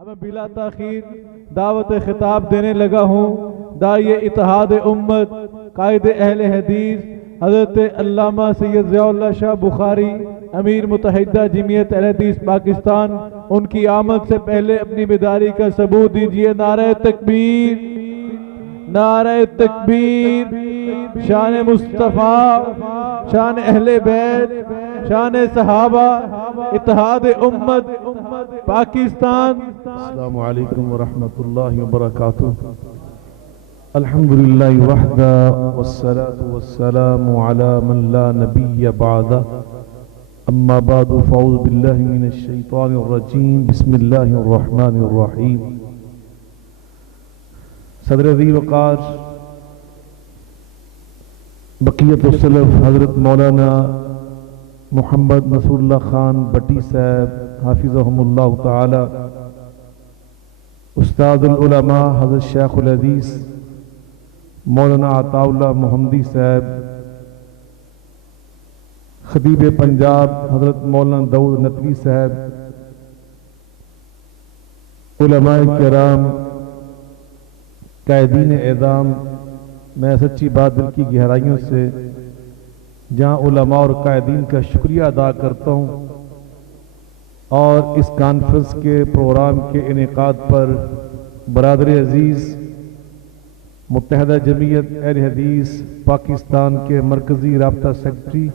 اب میں بلا تاخیر دعوت خطاب دینے لگا ہوں داعی اتحاد امت قائد اہل حدیث حضرت علامہ سید ضیاء اللہ شاہ بخاری امیر متحدہ جمعیت اہل حدیث پاکستان، ان کی آمد سے پہلے اپنی بیداری کا ثبوت دیجئے۔ نعرہ تکبیر، نعرہ تکبیر، شان مصطفیٰ، شان اہل بیت، شان صحابہ، اتحاد امت پاکستان۔ السلام علیکم ورحمۃ اللہ وبرکاتہ۔ الحمدللہ وحدہ والصلاة والسلام علی من لا نبی بعد، اما بعد فاعوذ باللہ من الشیطان الرجیم، بسم اللہ الرحمن الرحیم۔ صدر ذی وقار بقیت السلف حضرت مولانا محمد نصر اللہ خان بٹی صاحب حافظہم اللہ تعالی، استاد العلماء حضرت شیخ الحدیث مولانا عطا اللہ محمدی صاحب، خطیب پنجاب حضرت مولانا داؤد نتوی صاحب، علماء کرام، قائدین اعدام، میں سچی بات دل کی گہرائیوں سے جہاں علماء اور قائدین کا شکریہ ادا کرتا ہوں اور اس کانفرنس کے پروگرام کے انعقاد پر برادر عزیز متحدہ جمعیت اہل حدیث پاکستان کے مرکزی رابطہ سیکرٹری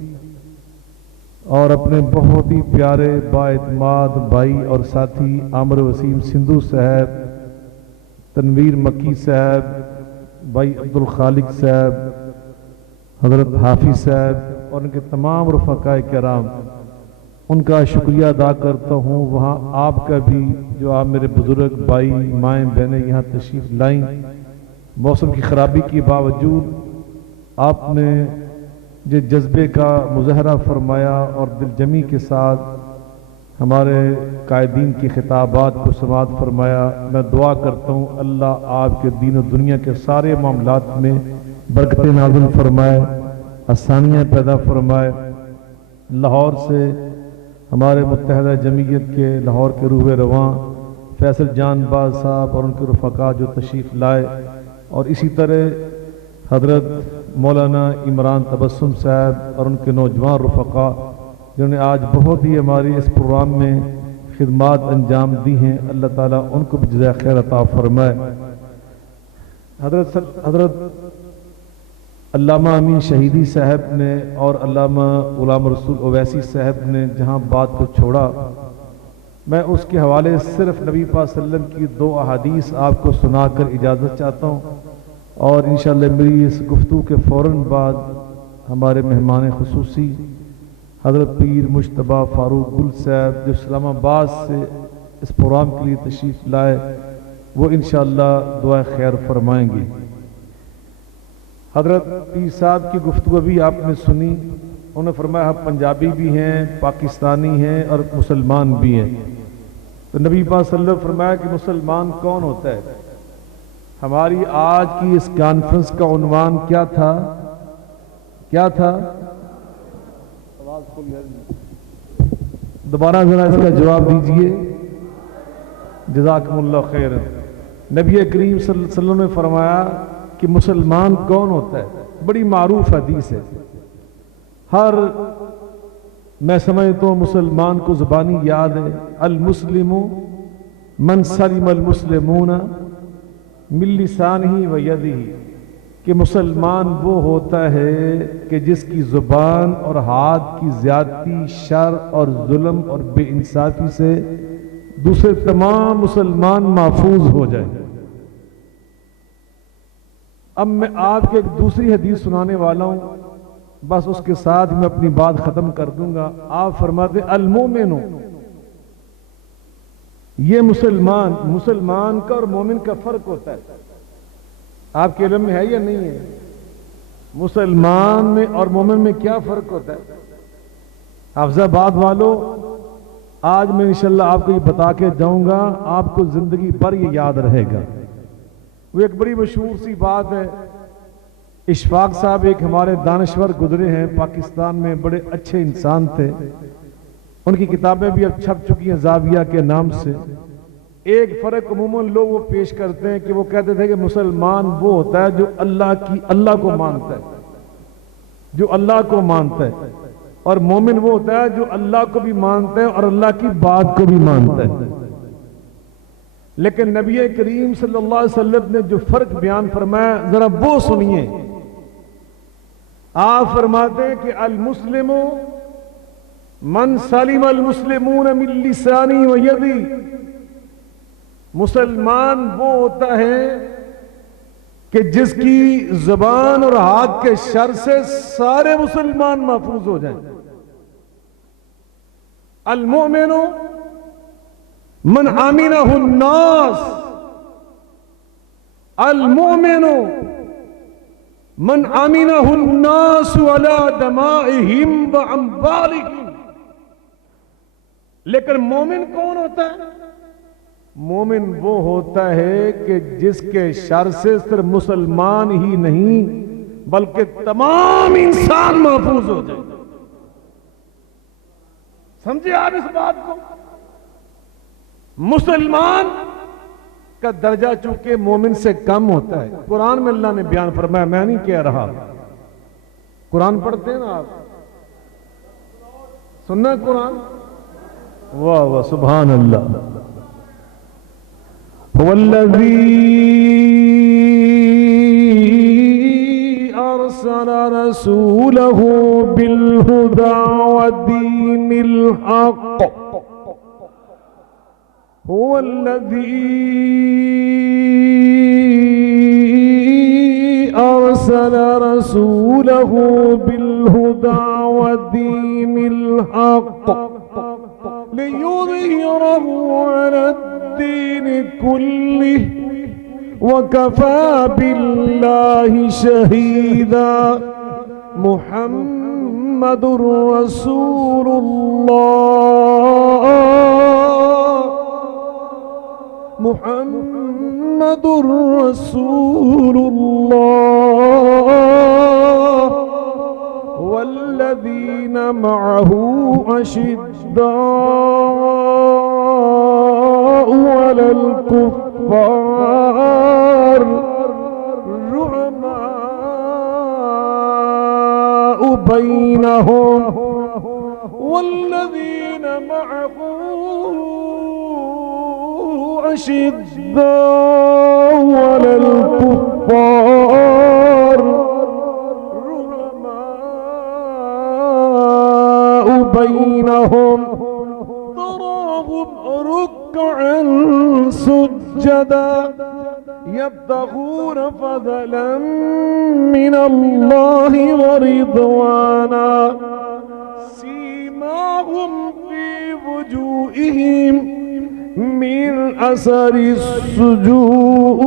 اور اپنے بہت ہی پیارے بااعتماد بھائی اور ساتھی عامر وسیم سندھو صاحب، تنویر مکی صاحب، بھائی عبدالخالق صاحب، حضرت حافظ صاحب اور ان کے تمام رفقاء کرام، ان کا شکریہ ادا کرتا ہوں۔ وہاں آپ کا بھی جو آپ میرے بزرگ بھائی مائیں بہنیں یہاں تشریف لائیں، موسم کی خرابی کے باوجود آپ نے جو جذبے کا مظاہرہ فرمایا اور دل جمی کے ساتھ ہمارے قائدین کی خطابات کو سماعت فرمایا۔ میں دعا کرتا ہوں اللہ آپ کے دین و دنیا کے سارے معاملات میں برکتیں نازل فرمائے، آسانیاں پیدا فرمائے۔ لاہور سے ہمارے متحدہ جمعیت کے لاہور کے روح رواں فیصل جان باز صاحب اور ان کے رفقا جو تشریف لائے، اور اسی طرح حضرت مولانا عمران تبسم صاحب اور ان کے نوجوان رفقا جنہوں نے آج بہت ہی ہماری اس پروگرام میں خدمات انجام دی ہیں، اللہ تعالیٰ ان کو بھی جزائے خیر عطا فرمائے۔ حضرت علامہ امین شہیدی صاحب نے اور علامہ غلام رسول اویسی صاحب نے جہاں بات کو چھوڑا، میں اس کے حوالے صرف نبی پاک صلی اللہ علیہ وسلم کی 2 احادیث آپ کو سنا کر اجازت چاہتا ہوں، اور انشاءاللہ میری اس گفتگو کے فوراً بعد ہمارے مہمان خصوصی حضرت پیر مجتبیٰ فاروق گل صاحب جو اسلام آباد سے اس پروگرام کے لیے تشریف لائے، وہ انشاءاللہ دعائے خیر فرمائیں گے۔ حضرت پیر صاحب کی گفتگو بھی آپ نے سنی، انہوں نے فرمایا ہم پنجابی بھی ہیں، پاکستانی ہیں اور مسلمان بھی ہیں۔ تو نبی پاک صلی اللہ علیہ وسلم فرمایا کہ مسلمان کون ہوتا ہے؟ ہماری آج کی اس کانفرنس کا عنوان کیا تھا؟ کیا تھا؟ دوبارہ ذرا اس کا جواب دیجئے، جزاکم اللہ خیر۔ نبی کریم صلی اللہ علیہ وسلم نے فرمایا کہ مسلمان کون ہوتا ہے؟ بڑی معروف حدیث ہے، میں سمجھتا ہوں مسلمان کو زبانی یاد ہے، المسلم من سلم المسلمون من لسانہ و یدہ، کہ مسلمان وہ ہوتا ہے کہ جس کی زبان اور ہاتھ کی زیادتی، شر اور ظلم اور بے انصافی سے دوسرے تمام مسلمان محفوظ ہو جائیں۔ اب میں آپ کے ایک دوسری حدیث سنانے والا ہوں، بس اس کے ساتھ میں اپنی بات ختم کر دوں گا۔ آپ فرماتے المومن، یہ مسلمان کا اور مومن کا فرق ہوتا ہے، آپ کے علم میں ہے یا نہیں ہے؟ مسلمان میں اور مومن میں کیا فرق ہوتا ہے؟ حافظ آباد والو، آج میں انشاءاللہ آپ کو یہ بتا کے جاؤں گا، آپ کو زندگی بھر یہ یاد رہے گا۔ وہ ایک بڑی مشہور سی بات ہے، اشفاق صاحب ایک ہمارے دانشور گزرے ہیں پاکستان میں، بڑے اچھے انسان تھے، ان کی کتابیں بھی اب چھپ چکی ہیں زاویہ کے نام سے۔ ایک فرق عموماً لوگ وہ پیش کرتے ہیں کہ وہ کہتے تھے کہ مسلمان وہ ہوتا ہے جو اللہ کو مانتا ہے، جو اللہ کو مانتا ہے، اور مومن وہ ہوتا ہے جو اللہ کو بھی مانتا ہے اور اللہ کی بات کو بھی مانتا ہے۔ لیکن نبی کریم صلی اللہ علیہ وسلم نے جو فرق بیان فرمایا ذرا وہ سنیے۔ آپ فرماتے ہیں کہ المسلم من سلم المسلمون من لسانی و یدی، مسلمان وہ ہوتا ہے کہ جس کی زبان اور ہاتھ کے شر سے سارے مسلمان محفوظ ہو جائیں۔ المؤمن من امنہ الناس، المؤمن من امنہ الناس علی دمائہم واموالہم۔ لیکن مومن کون ہوتا ہے؟ مومن وہ ہوتا ہے کہ جس کے شر سے صرف مسلمان ہی نہیں بلکہ تمام انسان محفوظ ہو جائے۔ سمجھے آپ اس بات کو؟ مسلمان کا درجہ چونکہ مومن سے کم ہوتا ہے، قرآن میں اللہ نے بیان فرمایا، میں نہیں کہہ رہا، قرآن پڑھتے ہیں نا آپ، سننا قرآن؟ واہ واہ سبحان اللہ۔ هو الذي أرسل رسوله بالهدى ودين الحق، هو الذي أرسل رسوله بالهدى ودين الحق ليظهره على الدين كله وكفى بالله شهيدا۔ محمد رسول الله، محمد رسول الله والذين معه أشداء على الكفار رحماء بينهم، والذين معه أشداء على الكفار رحماء بينهم تراهم ركعا سجدا يبتغون فضلا من الله ورضوانا سيماهم في وجوههم من أثر السجود۔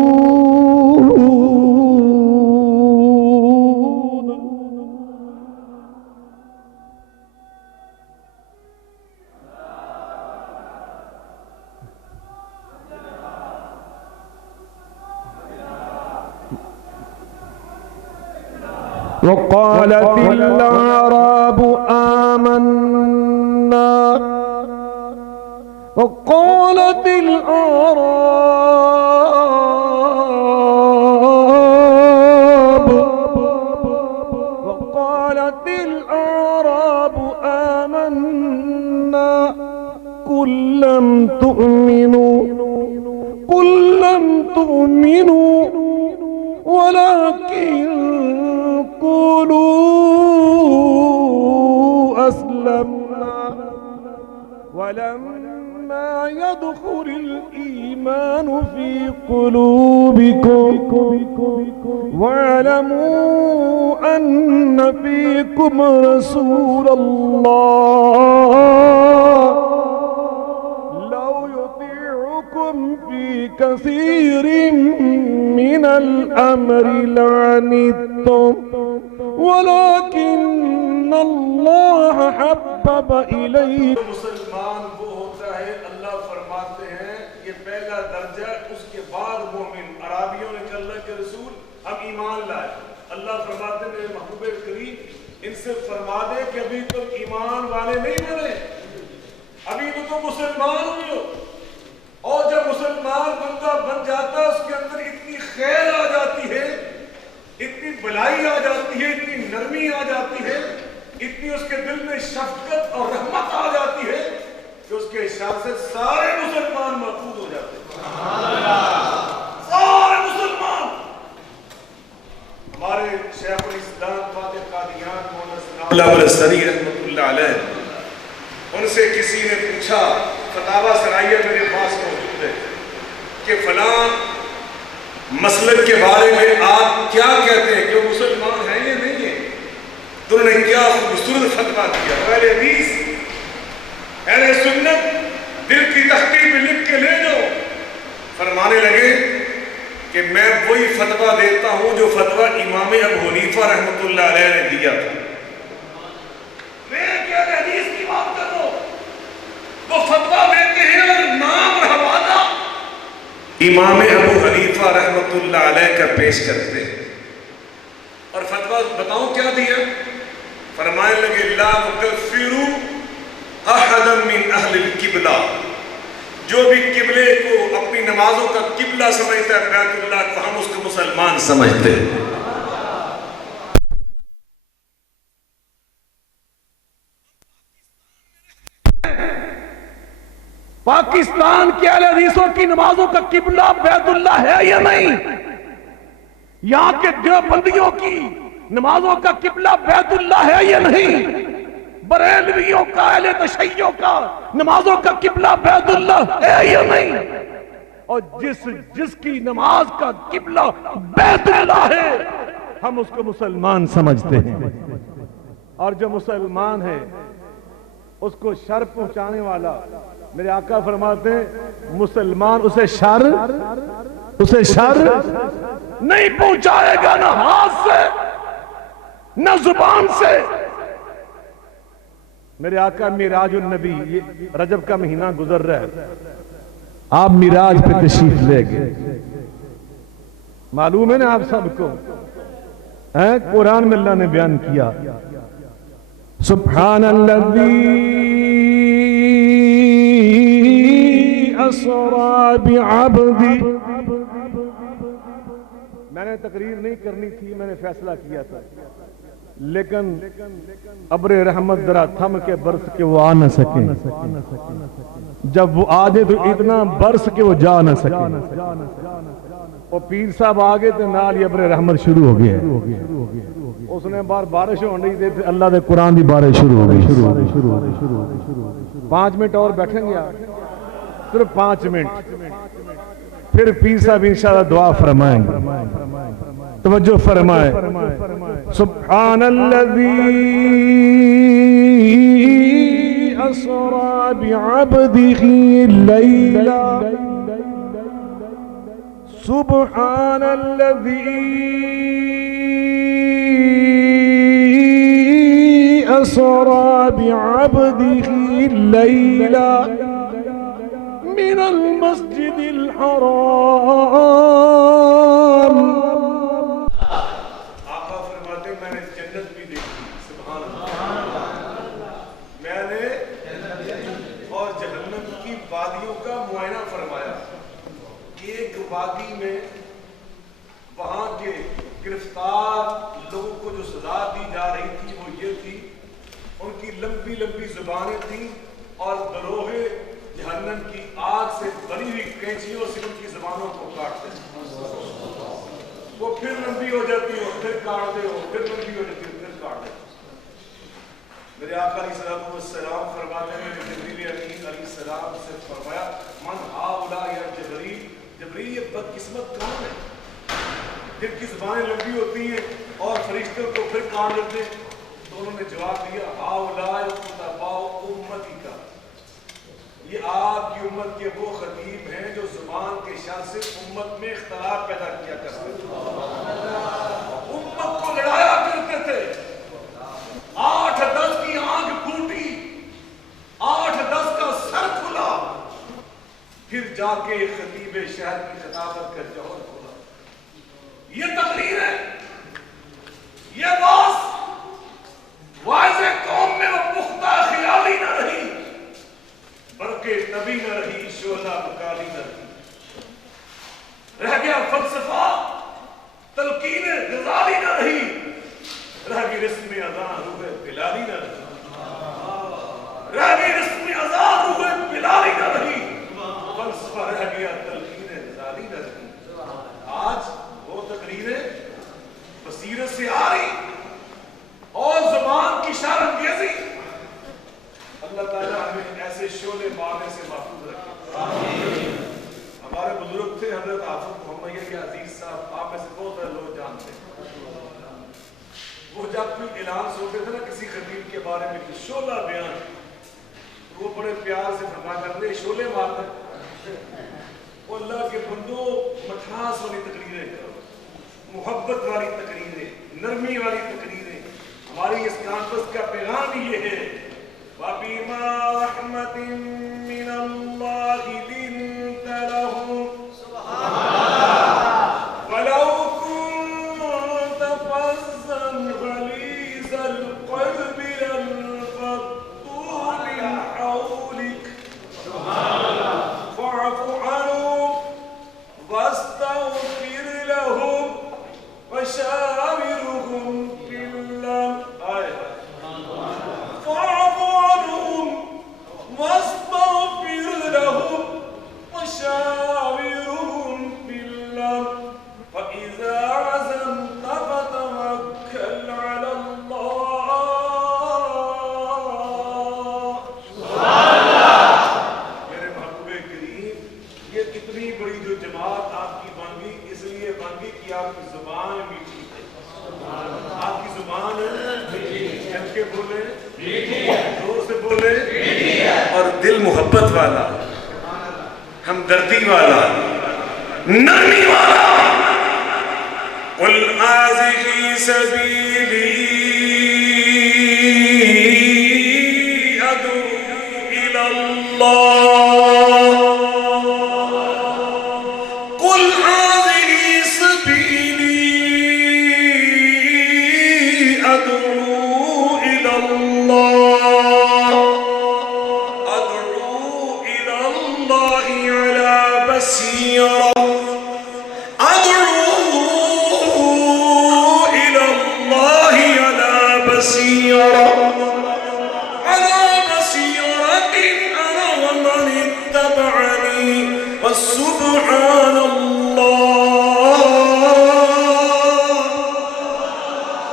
وقالت الأعراب آمنا، وقالت الأعراب آمنا قل لم تؤمنوا ولكن قولوا أسلمنا ولما يدخل الإيمان في قلوبكم واعلموا أن فيكم رسول الله لو يطيعكم في كثير من الأمر لعنتم ولكن الله حبب إليكم۔ مسلمان وہ ہوتا ہے، اللہ فرماتے ہیں یہ پہلا درجہ، اس کے بعد مومن۔ عرابیوں نے کہ اللہ کے رسول ہم ایمان لائے، اللہ فرماتے ہیں میرے محبوب کریم ان سے فرما دے کہ ابھی تم ایمان والے نہیں بنے، ابھی تو تم مسلمان ہوئے ہو، اور جب مسلمان جاتا ہے اس کے اندر اتنی خیر آ جاتی ہے، اتنی بلائی آ جاتی ہے، اتنی نرمی آ جاتی ہے، اتنی اس کے دل میں شفقت اور رحمت آ جاتی ہے کہ اس کے اشارے سے سارے مسلمان محفوظ ہو جاتے ہیں۔ سارے مسلمان۔ ہمارے شیخ الاسلام فاطر قادیان مولانا اللہ والسری رحمۃ اللہ علیہ، ان سے کسی نے پوچھا، فتاوی سرائیہ میرے پاس موجود ہے، کہ فلاں مسلک کے بارے میں آپ کیا کہتے ہیں کہ وہ مسلمان ہیں یا نہیں ہیں؟ تو انہوں نے کیا خوبصورت فتویٰ دیا۔ اہل حدیث، اہل سنت دل کی تختی پہ لکھ کے لے جاؤ۔ فرمانے لگے کہ میں وہی فتویٰ دیتا ہوں جو فتویٰ امام ابو حنیفہ رحمۃ اللہ علیہ نے دیا تھا۔ میں کیا حدیث کی بات کر رہا ہوں، وہ فتویٰ دیتے ہیں اور نام اور حوالہ امام ابو حنیفہ رحمۃ اللہ علیہ کا پیش کرتے ہیں۔ اور فتویٰ بتاؤں کیا دیا؟ فرمانے لگے لا تکفروا احدا من اہل القبلہ، جو بھی قبلے کو اپنی نمازوں کا قبلہ سمجھتا ہے بیت اللہ کو، ہم اس کو مسلمان سمجھتے ہیں۔ پاکستان کے اہل حدیثوں کی نمازوں کا قبلہ بیت اللہ ہے یا نہیں؟ یہاں کے دیوبندیوں کی نمازوں کا قبلہ بیت اللہ ہے یا نہیں؟ بریلویوں کا، اہل تشیع کا نمازوں کا قبلہ بیت اللہ ہے یا نہیں؟ اور جس کی نماز کا قبلہ بیت اللہ ہے، ہم اس کو مسلمان سمجھتے ہیں۔ اور جو مسلمان ہے اس کو شر پہنچانے والا، میرے آقا فرماتے ہیں مسلمان اسے شر نہیں پہنچائے گا، نہ ہاتھ سے نہ زبان سے۔ میرے آقا معراج النبی، یہ رجب کا مہینہ گزر رہا ہے، آپ معراج پہ تشریف لے گئے، معلوم ہے نا آپ سب کو، قرآن میں اللہ نے بیان کیا سبحان الذی اسری بعبدی۔ میں نے تقریر نہیں کرنی تھی، میں نے فیصلہ کیا تھا، لیکن ابر رحمت ذرا تھم کے برس کے وہ آ نہ سکیں، جب وہ آ جائے تو اتنا برس کے وہ جا نہ سکیں۔ وہ پیر صاحب آگے تو نال ہی ابر رحمت شروع ہو گیا، اس نے بارش ہو رہی تھی، اللہ دے قرآن دی بارش شروع ہو گئی۔ 5 منٹ اور بیٹھیں گے آپ، صرف 5 منٹ، پھر پیر صاحب انشاءاللہ دعا فرمائیں گے۔ توجہ فرمائے، سبحان الذی اسری بعبدہ لیلا، سبحان الذی اسری بعبدہ لیلا من المسجد الحرام۔ آقا فرماتے میں نے جنت بھی دیکھی، سبحان اللہ، میں نے اور جہنم کی وادیوں کا معائنہ فرمایا۔ ایک وادی میں وہاں کے گرفتار لوگوں کو جو سزا دی جا رہی تھی وہ یہ تھی، ان کی لمبی لمبی زبانیں تھیں اور دروہ جہنم کی آگ سے بنی ہوئی کینچیوں سے ان کی زبانوں کو کاٹتے ہیں، وہ پھر لمبی ہو جاتی ہو، پھر کاٹتے ہو، پھر لمبی ہو جاتی ہو، پھر کاٹتے ہو۔ میرے آقا علیہ السلام فرماتے ہیں، جبریل امین علیہ السلام سے فرمایا من ہاؤلا یا جبریل، جبریل یہ بدقسمت کون ہے جن کی زبانیں لمبی ہوتی ہیں اور فرشتوں کو پھر کاٹ دیتے ہیں؟ تو انہوں نے جواب دیا ہاؤلا خطباء امتی کا، یہ آپ کی امت کے وہ خطیب ہیں جو زبان کے شر سے امت میں اختلاف پیدا کیا کرتے تھے، امت کو لڑایا کرتے تھے، 8-10 کی آنکھ پھوٹی، 8-10 کا سر کھلا، پھر جا کے خطیب شہر کی خطابت کا جوہر کھلا۔ یہ تقریر ہے، یہ باس واعظ قوم میں وہ پختہ خیالی نہ رہی، بلکہ نبی نہ رہی، شعلہ بکالی نہ رہی۔ رہ گیا فلسفہ، تلقین غزالی نہ رہی، رہ گئی رسم اذان روح بلالی نہ رہی، رہ گئی رسم اذان روح بلالی نہ رہی، فلسفہ رہ گیا، تلقین غزالی نہ رہی۔ آج وہ تقریریں بصیرت سے آ رہی اور زبان کی شرمگیزی، اللہ تعالیٰ ہمیں ایسے شعلے مارنے سے محفوظ رکھے۔ ہمارے بزرگ تھے حضرت حافظ محمد کے عزیز صاحب، آپ میں سے بہت سارے لوگ جانتے ہیں، وہ جب کوئی اعلان سنتے تھے نا کسی خطیب کے بارے میں کہ شعلہ بیان، وہ بڑے پیار سے فرمایا کرتے شعلے مارتے، وہ اللہ کے بندوں مٹھاس والی تقریریں کرو، محبت والی تقریریں، نرمی والی تقریریں۔ ہماری اس کانفرنس کا پیغام یہ ہے، وَبِمَا رَحْمَةٍ مِّنَ اللَّهِ لِنتَ لَهُمْ وَلَوْ كُنتَ فَظًّا غَلِيظَ الْقَلْبِ لَانفَضُّوا مِنْ حَوْلِكَ فَاعْفُ عَنْهُمْ وَاسْتَغْفِرْ لَهُمْ وَشَاوِرْهُمْ فِي الْأَمْرِ فَاعْفُ عَنْهُمْ وَاسْتَغْفِرْ لَهُمْ وَشَاوِرْهُمْ فِي الْأَمْرِ فَإِذَا عَزَمْتَ فَتَوَكَّلْ عَلَى اللَّهِ۔ میرے محبوب کریم، یہ اتنی بڑی جو جماعت آپ کی بن گئی، اس لیے بن گئی کہ آپ کی زبان میٹھی ہے، آپ کی زبان کہہ کے بولے، زور سے بولے، اور دل محبت والا، ہمدردی والا، نرمی والا۔ قُلْ هَٰذِهِ سَبِيلِي أَدْعُو إِلَى اللَّهِ قُلْ هَٰذِهِ سَبِيلِي أَدْعُو إِلَى اللَّهِ عَلَى بَصِيرَةٍ أَنَا وَمَنِ اتَّبَعَنِي وَسُبْحَانَ اللَّهِ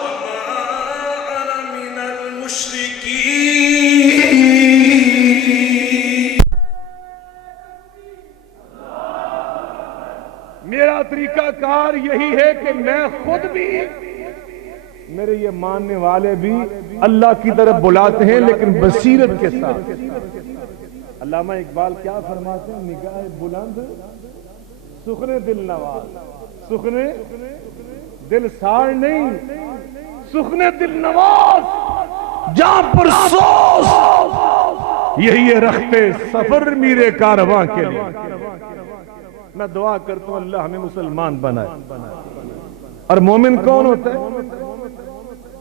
وَمَا أَنَا مِنَ الْمُشْرِكِينَ۔ میرا طریقہ کار یہی ہے کہ میں خود بھی، میرے یہ ماننے والے بھی اللہ کی طرف بلاتے ہیں، لیکن بصیرت کے ساتھ۔ علامہ اقبال کیا فرماتے ہیں؟ نگاہ بلند سخن دل نواز، سخن دل سار نہیں، سخن دل نواز جہاں پر سوز، یہی ہے رختے سفر میرے کارواں کے لیے۔ میں دعا کرتا ہوں اللہ ہمیں مسلمان بنائے۔ اور مومن کون ہوتا ہے؟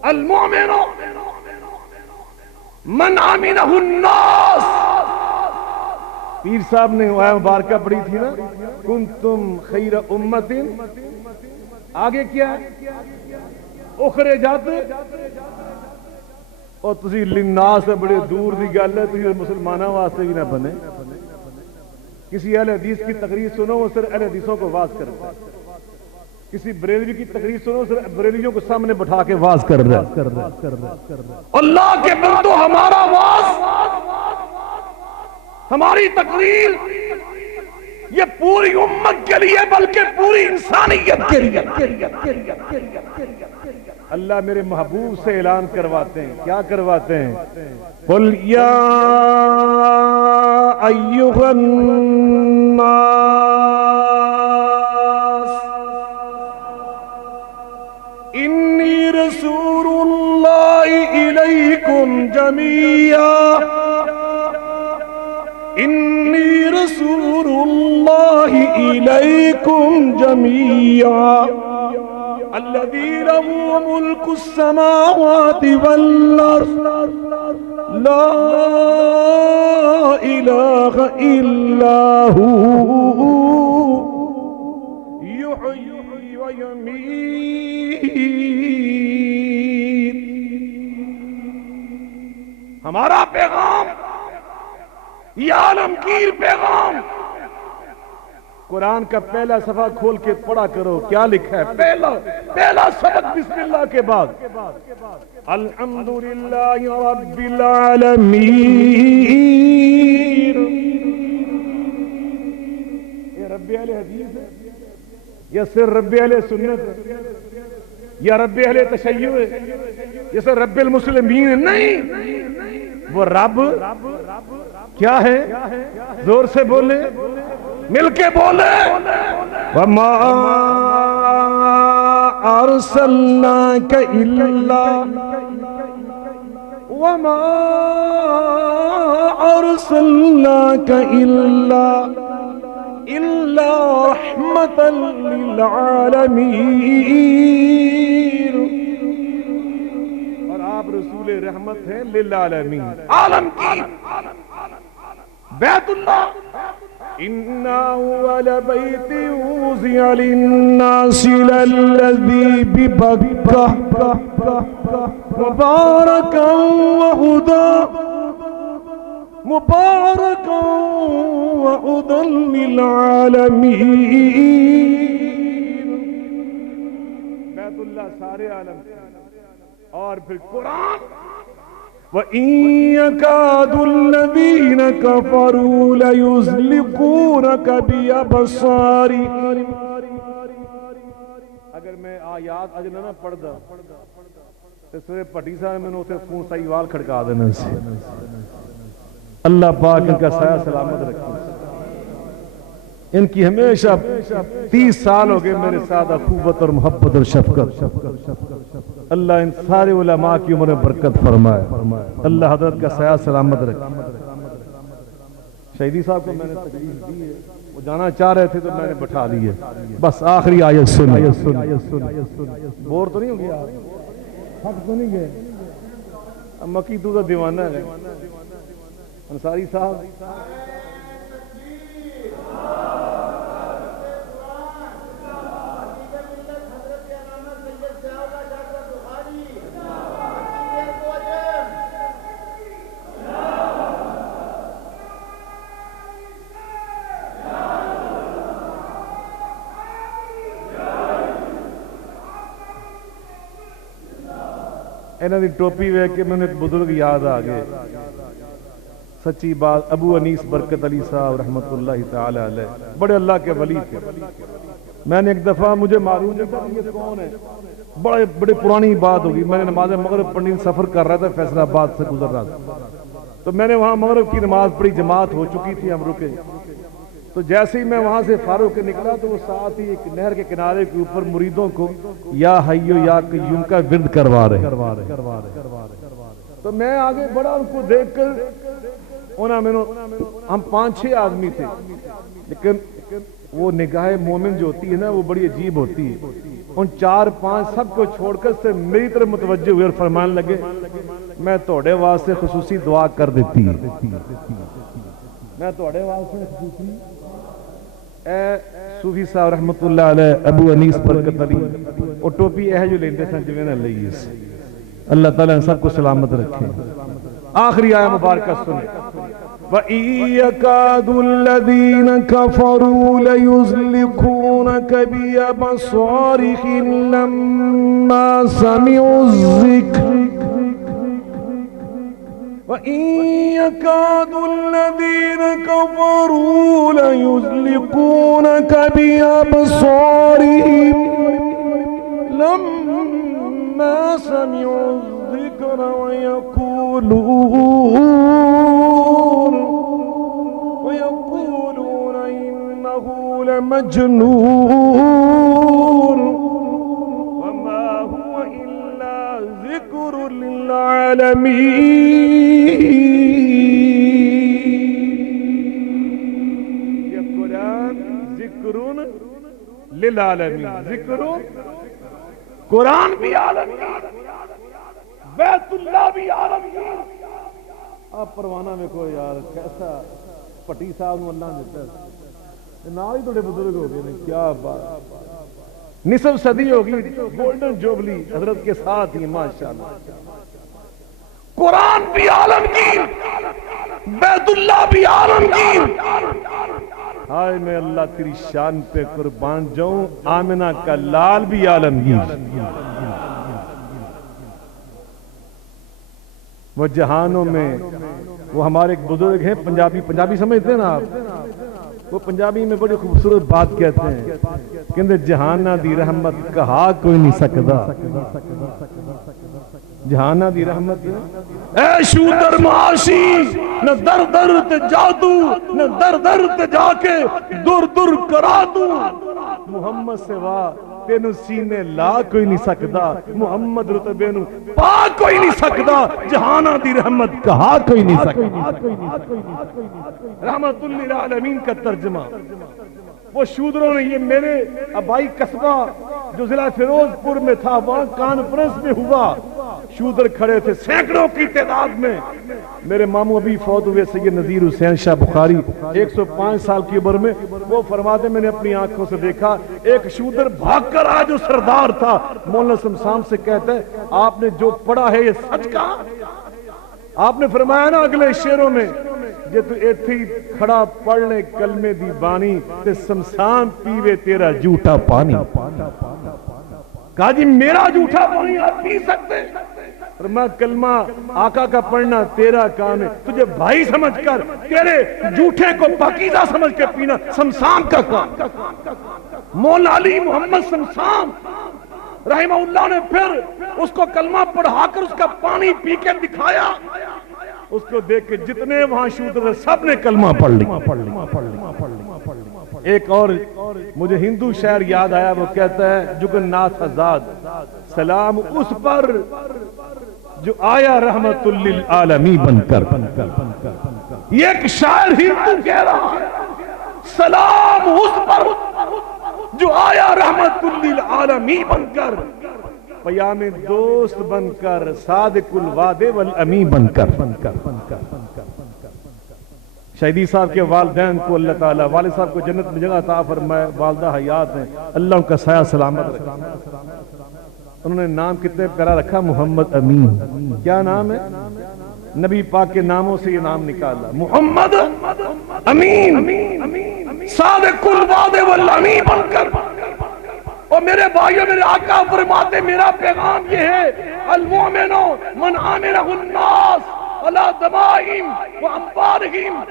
المومن من آمنہ الناس۔ پیر صاحب نے آیہ مبارکہ پڑھی تھی نا، کنتم خیر امت، آگے کیا ہے؟ اخرجت، اور تسی للناس سے بڑے دور دی گل ہے، تسی مسلمانوں واسطے بھی نہ بنے۔ کسی اہل حدیث کی تقریر سنو، وہ صرف اہل حدیثوں کو واز کرتا ہے۔ کسی بریلوی کی تقریر سنو، صرف بریلویوں کو سامنے بٹھا کے واز کر رہا ہے۔ اللہ کے بندو، ہمارا واز، ہماری تقریر یہ پوری امت کے لیے بلکہ پوری انسانیت کے لیے۔ اللہ میرے محبوب سے اعلان کرواتے ہیں، کیا کرواتے ہیں؟ قُلْ يَا أَيُّهَا النَّاسِ إِنِّي رَسُولُ اللَّهِ إِلَيْكُمْ جَمِيعًا إِنِّي رَسُولُ اللَّهِ إِلَيْكُمْ جَمِيعًا الَّذِي لَهُ مُلْكُ السَّمَاوَاتِ وَالْأَرْضِ لَا إِلَٰهَ إِلَّا هُوَ ہمارا پیغام، یہ عالمگیر پیغام، قرآن کا پہلا صفحہ کھول کے پڑھا کرو، کیا لکھا ہے؟ پہلا سبق بسم اللہ کے بعد الحمدللہ رب العالمین۔ یہ رب اہل حدیث ہے یا صرف رب اہل سنت ہے یا رب اہل تشیع ہے یا صرف رب المسلمین ہے؟ نہیں، وہ رب کیا ہے؟ زور سے بولے، مل کے بولے، وَمَا أَرْسَلْنَاكَ إِلَّا وَمَا أَرْسَلْنَاكَ إِلَّا رَحْمَةً لِلْعَالَمِينَ۔ اور آپ رسول رحمت ہیں للعالمین، عالم کی، بیت اللہ۔ إِنَّ أَوَّلَ بَيْتٍ وُضِعَ لِلنَّاسِ لَلَّذِي بِبَكَّةَ مُبَارَكًا وَهُدًى لِلْعَالَمِينَ۔ بیت اللہ سارے عالم، اور پھر قرآن وَإِن يَكَادُ الَّذِينَ كَفَرُوا لَيُزْلِقُونَكَ بِأَبْصَارِهِمْ۔ اگر میں آیات اج نہ پڑھدا تے سورہ پٹی صاحب میں اسے فون سائی وال کھڑکا دینا سی۔ اللہ پاک ان کا سایہ سلامت رکھے، ان کی ہمیشہ 30 سال ہو گئے میرے ساتھ اخوت اور محبت اور شفقت۔ اللہ ان سارے علماء کی عمر میں برکت فرمائے، اللہ حضرت کا سایہ سلامت رکھے۔ شہیدی صاحب کو میں نے تقریر دی ہے، وہ جانا چاہ رہے تھے تو میں نے بٹھا لی ہے۔ بس آخری آیت سنیں، بور تو نہیں ہو گیا؟ حق تو نہیں گئے؟ مکی تو دیوانہ ہے انصاری صاحب۔ انہوں نے ٹوپی وے کے میں نے ایک بزرگ یاد آ گئے، سچی بات، ابو انیس برکت علی صاحب رحمت اللہ تعالی علیہ، بڑے اللہ کے ولی تھے۔ میں نے ایک دفعہ، مجھے معلوم نہیں تھا یہ کون ہے، بڑی پرانی بات ہوگی، میں نے نماز مغرب پڑھنی، سفر کر رہا تھا، فیصل آباد سے گزر رہا تھا، تو میں نے وہاں مغرب کی نماز پڑھی، جماعت ہو چکی تھی، ہم رکے، تو جیسے ہی میں وہاں سے فارغ کے نکلا تو وہ ساتھ ہی ایک نہر کے کنارے کے اوپر مریدوں کو یا حیو یا قیوم کا ورد کروا رہے۔ تو میں آگے بڑا، ان کو دیکھ کر ہم 5-6 آدمی تھے، لیکن وہ نگاہ مومن جو ہوتی ہے نا وہ بڑی عجیب ہوتی ہے۔ ان 4-5 سب کو چھوڑ کر سے میری طرف متوجہ ہوئے اور فرمان لگے میں توڑے واسطے خصوصی دعا کر دیتی، میں توڑے واسطے خصوصی، اے صوفی صاحب رحمت اللہ علیہ، ابو انیس برکت علی، اور ٹوپی اہ جو لیندے سن جویں نہ لئی اس، اللہ تعالیٰ سب کو سلامت رکھے۔ آخری آیہ مبارکہ سنیں، وَإِن يَكَادُ الَّذِينَ كَفَرُوا لَيُزْلِقُونَكَ بِأَبْصَارِهِمْ لَمَّا سَمِعُوا الذِّكْرَ وَإِن يَكَادُ الَّذِينَ كَفَرُوا لَيُزْلِقُونَكَ بِأَبْصَارِهِمْ لَمَّا سَمِعُوا الذِّكْرَ وَيَقُولُونَ إِنَّهُ لَمَجْنُونٌ وَمَا هُوَ إِلَّا ذِكْرٌ لِلْعَالَمِينَ۔ یہ قرآن ذکر للعالمین، ذکر قرآن بھی عالمگیر، بیت اللہ بھی عالمگیر۔ آپ پروانہ میں کوئی یار کیسا پٹی صاحب نو اللہ نے دیتا ہے، نال ہی تھوڑے بزرگ ہو گئے نے، کیا بات، نصف صدی ہوگی گولڈن جوبلی حضرت کے ساتھ ہی، ماشاءاللہ۔ قرآن بھی عالمگیر، بیت اللہ بھی عالمگیر۔ ہائے میں اللہ تیری شان پہ قربان جاؤں، آمنہ کا لال بھی عالمگیر۔ وہ جہانوں میں، وہ ہمارے ایک بزرگ ہیں پنجابی سمجھتے ہیں نا آپ، وہ پنجابی میں بڑی خوبصورت بات کہتے ہیں، کہتے جہانہ دی رحمت کہا کوئی نہیں سکدا، جہانہ دی رحمت اے شودر معاشی، نہ در در تے جادو، نہ در در تے جا کے دور دور کرا دوں، محمد سوا تینو سینے لا کوئی نہیں سکدا، محمد رتبے نو پا کوئی نہیں سکدا، جہانہ دی رحمت کہا کوئی نہیں سکدا۔ رحمت للعالمین کا ترجمہ وہ شودروں نے، یہ میرے ابائی قصبہ جو ضلع فیروز پور میں تھا، وہاں کانفرنس میں ہوا، شودر کھڑے تھے سینکڑوں کی تعداد میں، میرے ماموں ابھی فوت ہوئے سید نذیر حسین شاہ بخاری 105 سال کی عمر میں، وہ فرماتے میں نے اپنی آنکھوں سے دیکھا، ایک شودر بھاگ کر آج جو سردار تھا مولانا سمسام سے کہتا ہے آپ نے جو پڑھا ہے یہ سچ کہا؟ آپ نے فرمایا نا اگلے شعروں میں، جے تو ایتھی کھڑا پڑھ لے کلمے دی بانی تے سمسام پیوے تیرا جھوٹا پانی۔ کہا جی میرا جھوٹا پانی آپ پی سکتے؟ فرمایا کلمہ آقا کا پڑھنا تیرا کام ہے، تجھے بھائی سمجھ کر تیرے جھوٹے کو پاکیزہ سمجھ کے پینا سمسام کا کام۔ مولا علی محمد سمسام رحمہ اللہ نے پھر اس کو کلمہ پڑھا کر اس کا پانی پی کے دکھایا، اس کو دیکھ کے جتنے وہاں شودر سب نے کلمہ پڑھ لیا۔ ایک اور مجھے ہندو شاعر یاد آیا، وہ کہتا ہے جگن ناتھ آزاد، سلام اس پر جو آیا رحمت للعالمین بن کر۔ یہ ایک شاعر ہندو کہہ رہا ہے، سلام اس پر جو آیا رحمت للعالمین بن کر، پیام دوست بن کر، صادق الوعدے والامین بن کر۔ شہیدی صاحب کے والدین کو اللہ تعالیٰ، والد صاحب کو جنت میں جگہ عطا فرمائے، والدہ حیات ہیں، اللہ ان کا سایہ سلامت رکھے۔ انہوں نے نام کتنے پیارا رکھا، محمد امین۔ کیا نام ہے؟ نبی پاک کے ناموں سے یہ نام نکالا، محمد امین، صادق الوعدے والامین بن کر۔ اور میرے بھائیوں، میرے آقا فرماتے میرا پیغام یہ ہے، المؤمن من آمنہ الناس علی دمائہم و اموالہم۔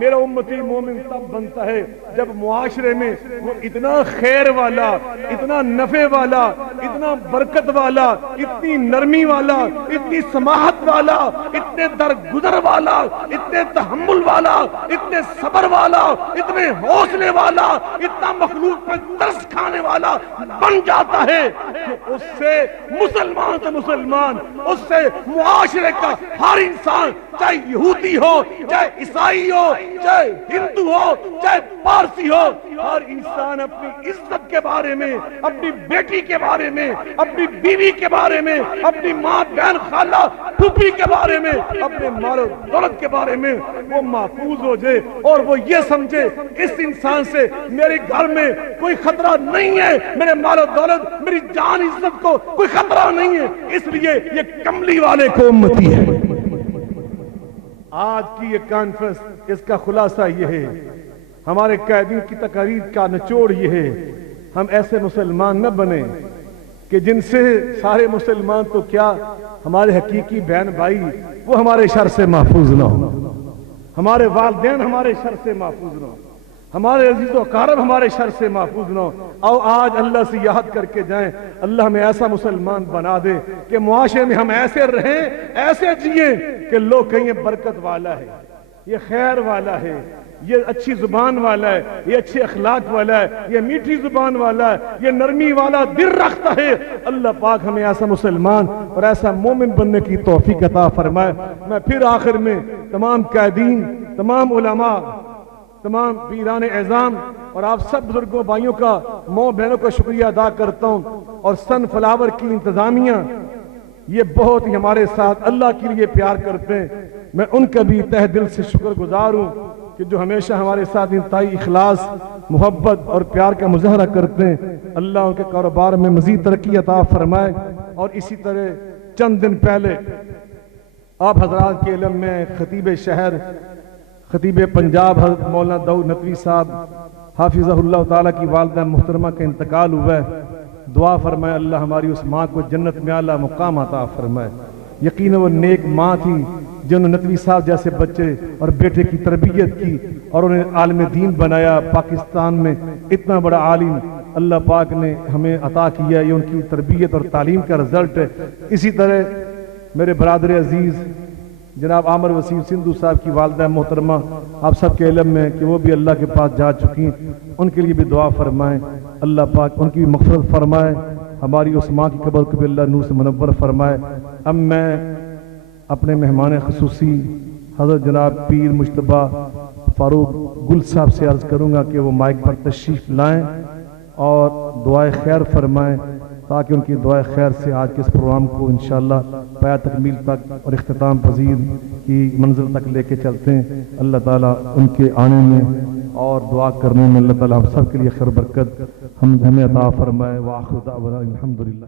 میرا امتی مومن تب بنتا ہے جب معاشرے میں وہ اتنا خیر والا، اتنا نفع والا، اتنا برکت والا، اتنی نرمی والا، اتنی سماحت والا، اتنے درگزر والا، اتنے تحمل والا، اتنے صبر والا، اتنے حوصلے والا، اتنا مخلوق پر ترس کھانے والا بن جاتا ہے کہ اس سے مسلمان سے مسلمان، اس سے معاشرے کا ہر انسان، چاہے یہودی ہو، چاہے عیسائی ہو، چاہے ہندو ہو، چاہے پارسی ہو، ہر انسان اپنی عزت کے بارے میں، اپنی بیٹی کے بارے میں، اپنی بیوی کے بارے میں، اپنی ماں بہن خالہ پھوپھی کے بارے میں، اپنے مال و دولت کے بارے میں وہ محفوظ ہو جائے، اور وہ یہ سمجھے اس انسان سے میرے گھر میں کوئی خطرہ نہیں ہے، میرے مال و دولت، میری جان عزت کو کوئی خطرہ نہیں ہے، اس لیے یہ کملی والے کو امتی ہے۔ آج کی یہ کانفرنس، اس کا خلاصہ یہ ہے، ہمارے قائدین کی تقاریر کا نچوڑ یہ ہے، ہم ایسے مسلمان نہ بنیں کہ جن سے سارے مسلمان تو کیا، ہمارے حقیقی بہن بھائی وہ ہمارے شر سے محفوظ نہ ہو، ہمارے والدین ہمارے شر سے محفوظ نہ ہو، ہمارے عزیز و اقارب ہمارے شر سے محفوظ نہ ہو۔ آؤ آج اللہ سے یاد کر کے جائیں، اللہ ہمیں ایسا مسلمان بنا دے کہ معاشرے میں ہم ایسے رہیں، ایسے جئیں کہ لوگ کہیں یہ برکت والا ہے، یہ خیر والا ہے، یہ اچھی زبان والا ہے، یہ اچھے اخلاق والا ہے، یہ میٹھی زبان والا ہے، یہ نرمی والا دل رکھتا ہے۔ اللہ پاک ہمیں ایسا مسلمان اور ایسا مومن بننے کی توفیق عطا فرمائے۔ میں پھر آخر میں تمام قائدین، تمام علماء، تمام پیران اعظام اور آپ سب بزرگوں بھائیوں کا، ماں بہنوں کا شکریہ ادا کرتا ہوں، اور سن فلاور کی انتظامیہ یہ بہت ہی ہمارے ساتھ اللہ کے لیے پیار کرتے ہیں، میں ان کا بھی تہ دل سے شکر گزار ہوں کہ جو ہمیشہ ہمارے ساتھ انتہائی اخلاص، محبت اور پیار کا مظاہرہ کرتے ہیں۔ اللہ ان کے کاروبار میں مزید ترقی عطا فرمائے۔ اور اسی طرح چند دن پہلے آپ حضرات کے علم میں خطیب شہر خطیب پنجاب حضرت مولانا داؤد ندوی صاحب حافظہ اللہ تعالیٰ کی والدہ محترمہ کا انتقال ہوا ہے. دعا فرمائے اللہ ہماری اس ماں کو جنت میں اعلیٰ مقام عطا فرمائے. یقیناً وہ نیک ماں تھی جنہوں نے ندوی صاحب جیسے بچے اور بیٹے کی تربیت کی اور انہیں عالم دین بنایا. پاکستان میں اتنا بڑا عالم اللہ پاک نے ہمیں عطا کیا، یہ ان کی تربیت اور تعلیم کا رزلٹ ہے. اسی طرح میرے برادر عزیز جناب عامر وسیم سندھو صاحب کی والدہ محترمہ آپ سب کے علم میں کہ وہ بھی اللہ کے پاس جا چکی ہیں، ان کے لیے بھی دعا فرمائیں. اللہ پاک ان کی بھی مغفرت فرمائے، ہماری اس ماں کی قبر کو بھی اللہ نور سے منور فرمائے. اب میں اپنے مہمان خصوصی حضرت جناب پیر مجتبیٰ فاروق گل صاحب سے عرض کروں گا کہ وہ مائک پر تشریف لائیں اور دعائے خیر فرمائیں تاکہ ان کی دعائے خیر سے آج کے اس پروگرام کو انشاءاللہ پایہ تکمیل تک اور اختتام پذیر کی منزل تک لے کے چلتے ہیں. اللہ تعالیٰ ان کے آنے میں اور دعا کرنے میں اللہ تعالیٰ ہم سب کے لیے خیر برکت ہمیں عطا فرمائے. وآخر دعوانا الحمدللہ.